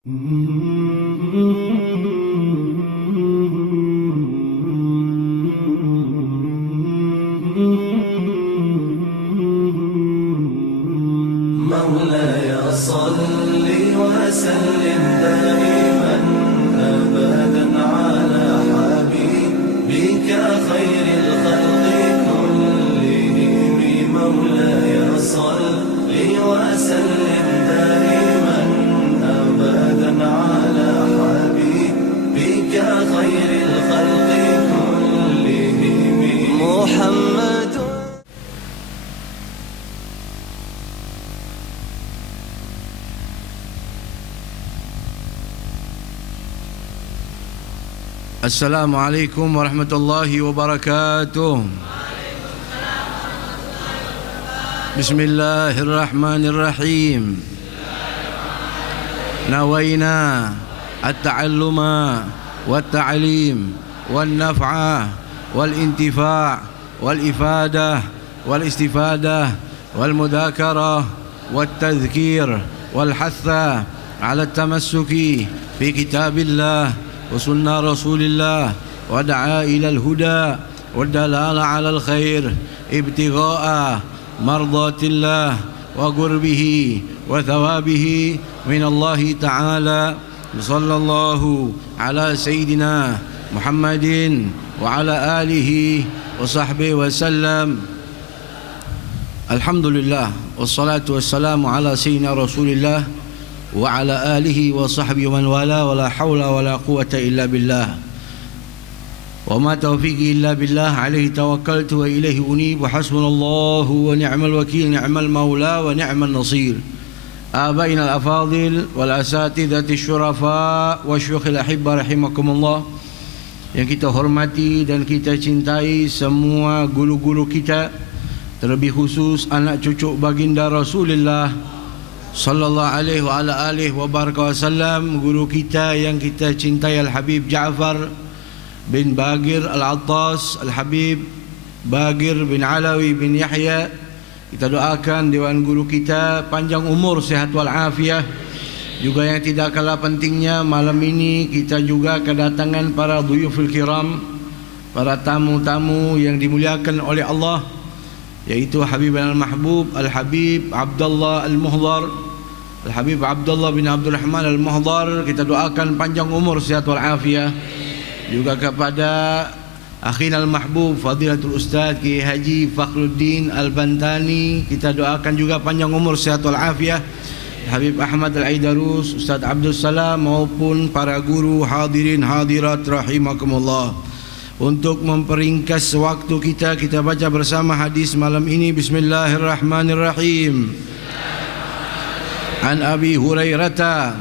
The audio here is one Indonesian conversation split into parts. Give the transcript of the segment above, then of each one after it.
مولاي صل وسلم دائما أبدا على حبيبك خير الخلق كلهم. مولاي صل وسلم دائما أبدا على حبيبك خير الخلق كلهم محمد. Assalamualaikum warahmatullahi wabarakatuh. Bismillahirrahmanirrahim. Nawaina at-ta'alluma wat-ta'lim wan-naf'a wal-intifa' wal-ifadah wal-istifadah wal-mudhakarah wat-tadhkir wal-hatha 'ala at-tamassuki fi kitabillah وسنة رسول الله ودعا إلى الهدى والدلالة على الخير ابتغاء مرضات الله وقربه وثوابه من الله تعالى. صلى الله على سيدنا محمد وعلى آله وصحبه وسلم. الحمد لله والصلاة والسلام على سيدنا رسول الله wa ala alihi wa sahbihi man wala wala hawla wala quwata illa billah wa ma taufiqi illa billah alaihi tawakkaltu wa ilaihi unib wa hasbunallahu wa ni'mal wakil ni'mal maula wa ni'mal nasir. Abaina al-afadil wal asatidati syurafa wa syukhil ahibba rahimakumullah, yang kita hormati dan kita cintai semua guru-guru kita, terlebih khusus anak cucu baginda Rasulullah sallallahu alaihi wa ala alihi wa baraka wasallam, guru kita yang kita cintai Al-Habib Ja'far bin Bagir Al-Attas, Al-Habib Bagir bin Alawi bin Yahya. Kita doakan dewan guru kita panjang umur, sehat walafiat. Juga yang tidak kalah pentingnya, malam ini kita juga kedatangan para dhuyuful kiram, para tamu-tamu yang dimuliakan oleh Allah, yaitu Habib Al-Mahbub Al-Habib Abdullah Al-Muhdar, Al-Habib Abdullah bin Abdul Rahman Al-Muhdar. Kita doakan panjang umur, sehat walafiat. Juga kepada Akhina Al-Mahbub Fadilatul Ustaz Kiai Haji Fakhruddin Al-Bantani, kita doakan juga panjang umur, sehat walafiat. Habib Ahmad Al-Aidarus, Ustaz Abdul Salam, maupun para guru hadirin hadirat rahimakumullah. Untuk memperingkas waktu kita baca bersama hadis malam ini. Bismillahirrahmanirrahim. An Abi Hurairah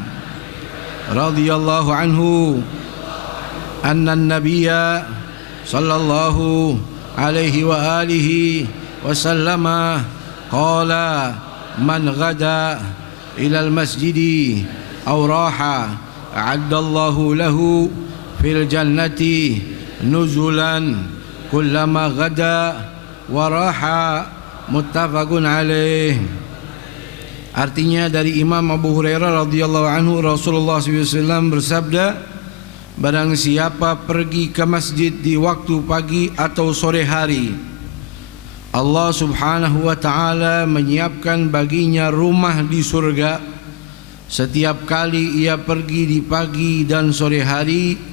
radhiyallahu anhu anna an-nabiyya sallallahu alaihi wa alihi wasallama qala man ghada ila al-masjidi aw raha a'addallahu lahu fil jannati nuzulan kullama ghada wa raha, muttafaqun alaih. Artinya dari Imam Abu Hurairah radhiyallahu anhu, Rasulullah SAW bersabda, barang siapa pergi ke masjid di waktu pagi atau sore hari, Allah subhanahu wa ta'ala menyiapkan baginya rumah di surga setiap kali ia pergi di pagi dan sore hari.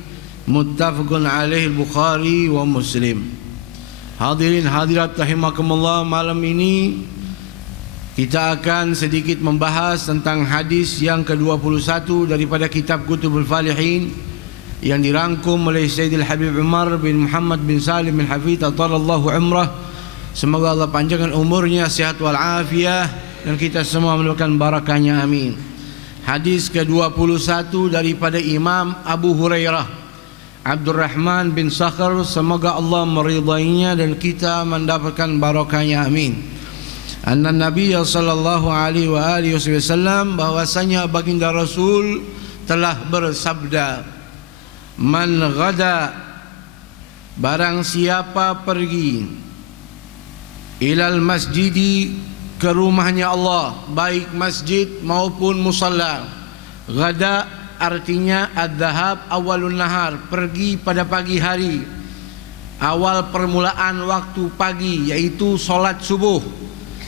Muttafaqun alaih Bukhari wa Muslim. Hadirin hadirat rahimakumullah, malam ini kita akan sedikit membahas tentang hadis yang ke-21 daripada kitab Kutubul Falihin yang dirangkum oleh Sayyidil Habib Umar bin Muhammad bin Salim bin Hafidh atallahu umrah. Semoga Allah panjangkan umurnya, sehat walafiat, dan kita semua mendoakan barakahnya, amin. Hadis ke-21 daripada Imam Abu Hurairah Abdurrahman bin Sakhr, semoga Allah meridainya dan kita mendapatkan barakahnya, amin. Anna Nabi sallallahu alaihi wa alihi wasallam, bahwasanya baginda Rasul telah bersabda, man ghada, barang siapa pergi, ilal masjidi, ke rumahnya Allah, baik masjid maupun musalla, Ghada artinya adzahab awalun nahar, pergi pada pagi hari, awal permulaan waktu pagi, yaitu solat subuh.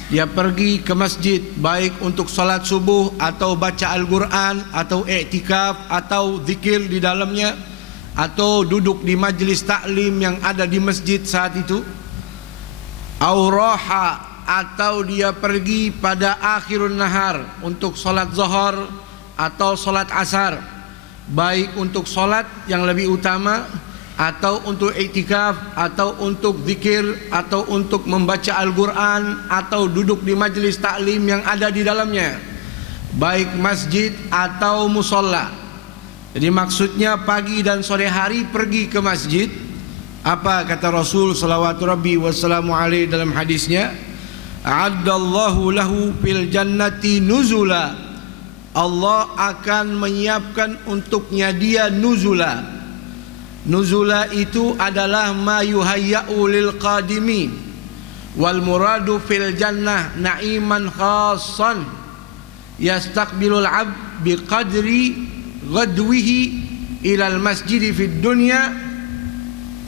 Dia pergi ke masjid baik untuk solat subuh atau baca Al-Quran atau i'tikaf atau zikir di dalamnya atau duduk di majlis taklim yang ada di masjid saat itu. Auraha, atau dia pergi pada akhirun nahar untuk solat zuhur atau solat asar, baik untuk solat yang lebih utama atau untuk iktikaf atau untuk zikir atau untuk membaca Al-Quran atau duduk di majlis taklim yang ada di dalamnya, baik masjid atau musolla. Jadi maksudnya pagi dan sore hari pergi ke masjid. Apa kata Rasul sallallahu rabbi wassalamu alaihi dalam hadisnya? A'addallahu lahu fil jannati nuzula. Allah akan menyiapkan untuknya dia nuzula. Nuzula itu adalah ma yuhayya'u lil qadimin. Wal muradu fil jannah na'iman khassan yastaqbilul 'abd biqadri ghadwihi ilal masjidi fid dunya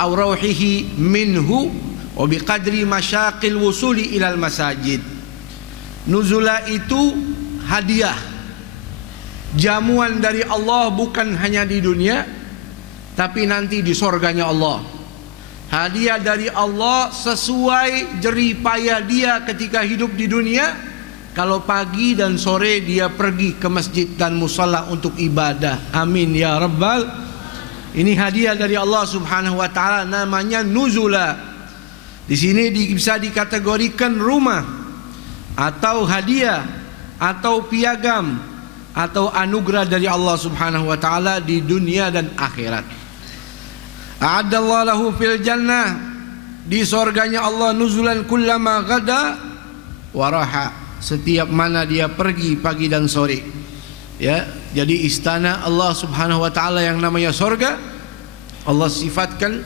aw rauhihi minhu wa biqadri masyaqil wusuli ilal masajid. Nuzula itu hadiah, jamuan dari Allah, bukan hanya di dunia tapi nanti di surganya Allah. Hadiah dari Allah sesuai jerih payah dia ketika hidup di dunia. Kalau pagi dan sore dia pergi ke masjid dan musalla untuk ibadah. Amin ya rabbal. Ini hadiah dari Allah Subhanahu wa taala, namanya nuzula. Di sini bisa dikategorikan rumah atau hadiah atau piagam atau anugerah dari Allah Subhanahu wa taala di dunia dan akhirat. A'addallahu lahu fil jannah, di surganya Allah, nuzulan kullama ghada waraha, setiap mana dia pergi pagi dan sore. Ya, jadi istana Allah Subhanahu wa taala yang namanya surga, Allah sifatkan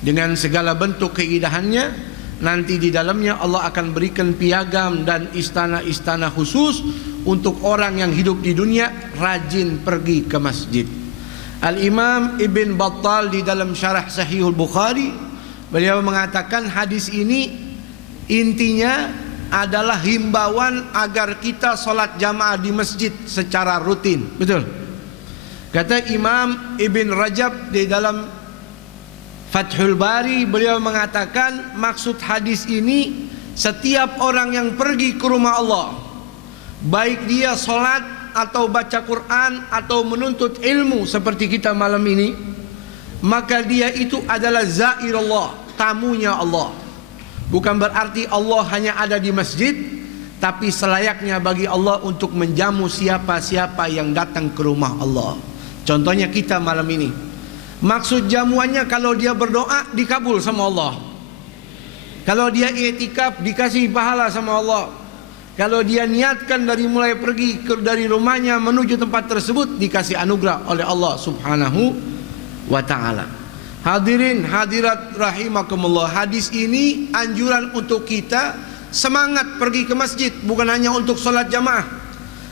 dengan segala bentuk keindahannya. Nanti di dalamnya Allah akan berikan piagam dan istana-istana khusus untuk orang yang hidup di dunia rajin pergi ke masjid. Al-Imam Ibn Battal di dalam syarah Sahihul Bukhari, beliau mengatakan hadis ini intinya adalah himbauan agar kita sholat jamaah di masjid secara rutin. Betul. Kata Imam Ibn Rajab di dalam Fathul Bari, beliau mengatakan maksud hadis ini setiap orang yang pergi ke rumah Allah, baik dia sholat atau baca Quran atau menuntut ilmu seperti kita malam ini, maka dia itu adalah zairullah, tamunya Allah. Bukan berarti Allah hanya ada di masjid, tapi selayaknya bagi Allah untuk menjamu siapa-siapa yang datang ke rumah Allah. Contohnya kita malam ini, maksud jamuannya kalau dia berdoa dikabul sama Allah, kalau dia i'tikaf dikasih pahala sama Allah, kalau dia niatkan dari mulai pergi dari rumahnya menuju tempat tersebut dikasih anugerah oleh Allah Subhanahu wa ta'ala. Hadirin hadirat rahimakumullah, hadis ini anjuran untuk kita semangat pergi ke masjid, bukan hanya untuk sholat jamaah.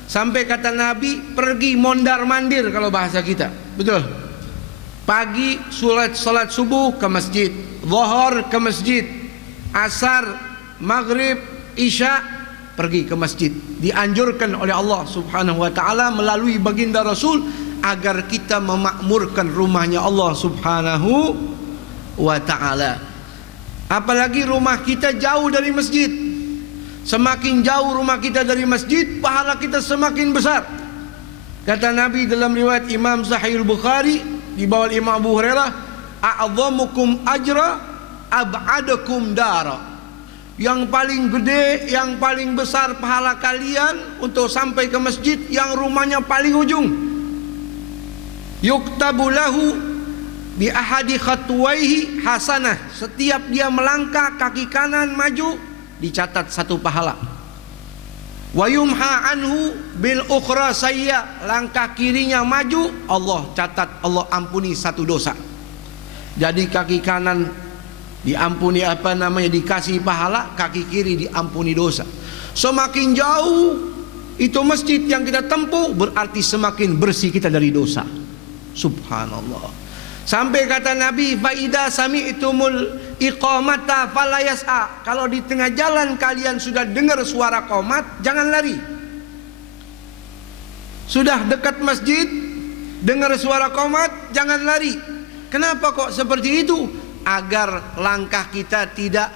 Sampai kata Nabi, pergi mondar mandir kalau bahasa kita. Betul. Pagi sholat subuh ke masjid, zuhur ke masjid, asar, maghrib, isya pergi ke masjid. Dianjurkan oleh Allah Subhanahu wa ta'ala melalui baginda Rasul agar kita memakmurkan rumahnya Allah Subhanahu wa ta'ala. Apalagi rumah kita jauh dari masjid. Semakin jauh rumah kita dari masjid, pahala kita semakin besar. Kata Nabi dalam riwayat Imam Sahihul Bukhari di bawah Imam Abu Hurairah, a'adzamukum ajra ab'adakum dara. Yang paling gede, yang paling besar pahala kalian untuk sampai ke masjid yang rumahnya paling ujung. Yuktabu lahu bi ahadi khatwaihi hasanah. Setiap dia melangkah kaki kanan maju dicatat satu pahala. Wa yumha anhu bil ukhra sayya. Langkah kirinya maju, Allah catat, Allah ampuni satu dosa. Jadi kaki kanan diampuni dikasih pahala, kaki kiri diampuni dosa. Semakin jauh itu masjid yang kita tempuh, berarti semakin bersih kita dari dosa. Subhanallah. Sampai kata Nabi, faida sami'tumul iqamata falayas'a. Kalau di tengah jalan kalian sudah dengar suara qomat, jangan lari. Sudah dekat masjid, dengar suara qomat, jangan lari. Kenapa kok seperti itu? Agar langkah kita tidak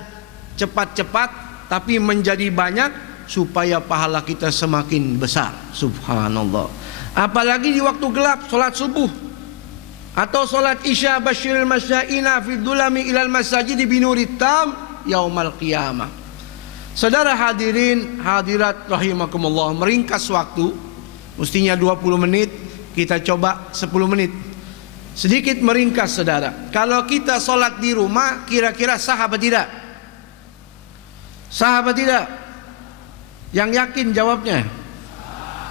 cepat-cepat tapi menjadi banyak, supaya pahala kita semakin besar. Subhanallah. Apalagi di waktu gelap, solat subuh atau solat isya, basyiril masyaina fi dhulami ilal masajid binurit tam yaumal qiyamah. Saudara hadirin hadirat rahimakumullah, meringkas waktu, mestinya 20 menit, kita coba 10 menit. Sedikit meringkas saudara. Kalau kita solat di rumah, kira-kira sah apa tidak? Sah apa tidak? Yang yakin jawabnya.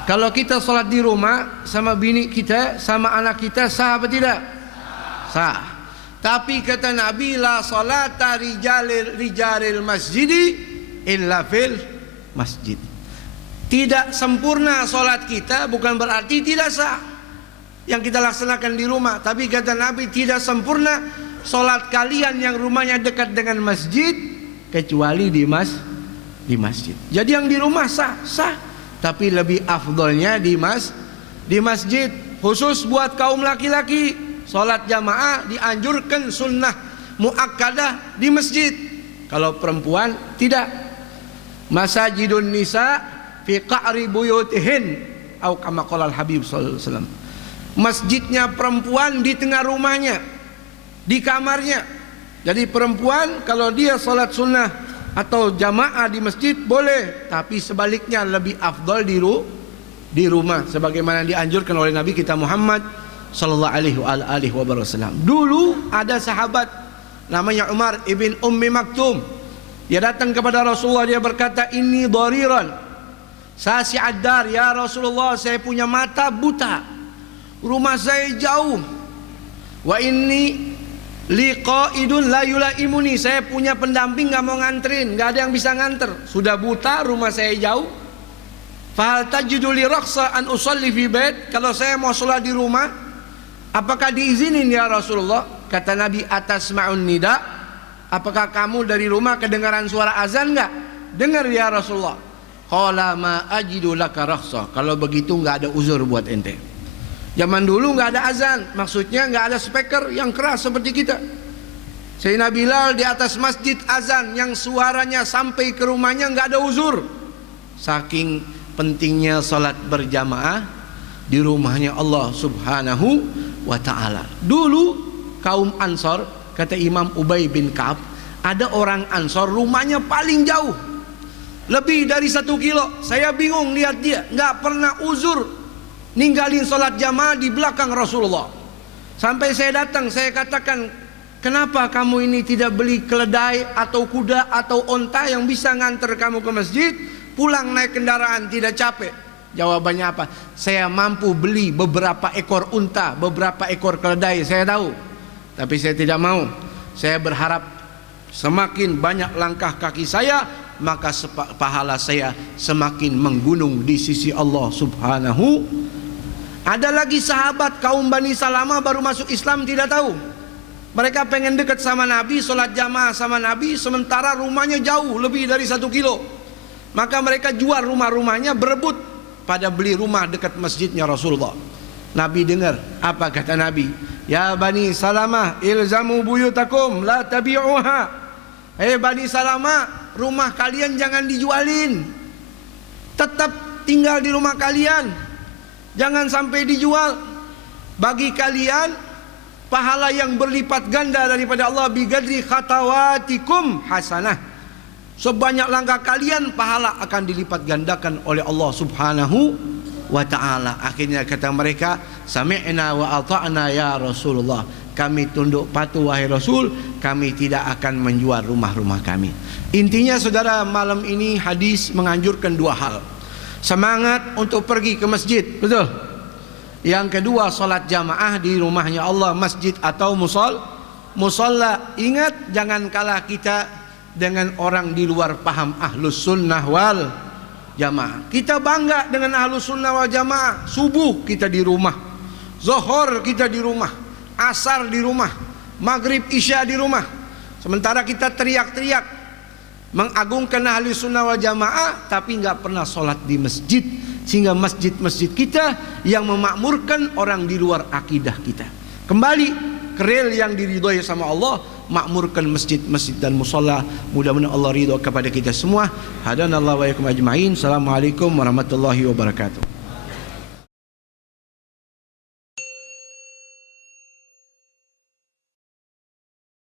Kalau kita sholat di rumah sama bini kita, sama anak kita, sah apa tidak? Sah. Tapi kata Nabi, la salata rijalil masjidi illa fil masjid. Tidak sempurna sholat kita bukan berarti tidak sah yang kita laksanakan di rumah. Tapi kata Nabi, tidak sempurna sholat kalian yang rumahnya dekat dengan masjid kecuali di masjid. Jadi yang di rumah sah, tapi lebih afdolnya di masjid. Khusus buat kaum laki-laki, sholat jamaah dianjurkan sunnah muakkadah di masjid. Kalau perempuan tidak. Masajidun nisa fi qa'ri buyutihin, atau kama qala al-Habib sallallahu alaihi wasallam. Masjidnya perempuan di tengah rumahnya, di kamarnya. Jadi perempuan kalau dia sholat sunnah atau jamaah di masjid boleh, tapi sebaliknya lebih afdal di rumah, sebagaimana dianjurkan oleh Nabi kita Muhammad sallallahu alaihi wasallam. Dulu ada sahabat namanya Umar ibn Ummi Maktum. Dia datang kepada Rasulullah, dia berkata, "Inni dhariran sasi'ad dar, ya Rasulullah, saya punya mata buta. Rumah saya jauh. Wa inni liqaidun la yulaimuni, saya punya pendamping enggak mau nganterin, enggak ada yang bisa nganter. Sudah buta, rumah saya jauh. Fa hal tajidu li rakhsa an usalli fi bait, kalau saya mau salat di rumah, apakah diizinin ya Rasulullah?" Kata Nabi, "Atasma'un nida?" Apakah kamu dari rumah kedengaran suara azan enggak? Dengar ya Rasulullah. Qala ma ajidu laka rakhsa, kalau begitu enggak ada uzur buat ente. Zaman dulu nggak ada azan, maksudnya nggak ada speaker yang keras seperti kita. Sayyidina Bilal di atas masjid azan yang suaranya sampai ke rumahnya, nggak ada uzur. Saking pentingnya salat berjamaah di rumahnya Allah Subhanahu wa Ta'ala. Dulu kaum Ansor, kata Imam Ubay bin Ka'ab, ada orang Ansor rumahnya paling jauh, lebih dari 1 kilo. Saya bingung lihat dia, nggak pernah uzur ninggalin sholat jamaah di belakang Rasulullah. Sampai saya datang, saya katakan, "Kenapa kamu ini tidak beli keledai atau kuda atau onta yang bisa nganter kamu ke masjid, pulang naik kendaraan tidak capek?" Jawabannya apa? "Saya mampu beli beberapa ekor unta, beberapa ekor keledai, saya tahu, tapi saya tidak mau. Saya berharap semakin banyak langkah kaki saya, maka pahala saya semakin menggunung di sisi Allah Subhanahu." Ada lagi sahabat kaum Bani Salamah baru masuk Islam, tidak tahu. Mereka pengen dekat sama Nabi, sholat jamaah sama Nabi, sementara rumahnya jauh lebih dari 1 kilo. Maka mereka jual rumah-rumahnya, berebut pada beli rumah dekat masjidnya Rasulullah. Nabi dengar, apa kata Nabi? "Ya Bani Salamah, ilzamu buyutakum la tabi'uha." Hei Bani Salamah, rumah kalian jangan dijualin, tetap tinggal di rumah kalian, jangan sampai dijual. Bagi kalian pahala yang berlipat ganda daripada Allah, bigadri khatawatikum hasanah. Sebanyak langkah kalian pahala akan dilipat gandakan oleh Allah Subhanahu wa Ta'ala. Akhirnya kata mereka, "Sami'na wa ata'na ya Rasulullah." Kami tunduk patuh wahai Rasul, kami tidak akan menjual rumah-rumah kami. Intinya saudara, malam ini hadis menganjurkan 2 hal. Semangat untuk pergi ke masjid, betul. Yang kedua, salat jamaah di rumahnya Allah, masjid atau musalla. Ingat, jangan kalah kita dengan orang di luar paham ahlus sunnah jamaah. Kita bangga dengan Ahlus Sunnah wal Jamaah. Subuh kita di rumah, zuhur kita di rumah, asar di rumah, maghrib isya di rumah. Sementara kita teriak-teriak mengagungkan Ahlus Sunnah wal Jamaah, tapi nggak pernah sholat di masjid, sehingga masjid-masjid kita yang memakmurkan orang di luar akidah kita. Kembali ke rel yang diridhoi sama Allah, makmurkan masjid-masjid dan musalla. Mudah-mudahan Allah ridho kepada kita semua. Hadanallahu wa iyyakum ajma'in. Assalamualaikum warahmatullahi wabarakatuh.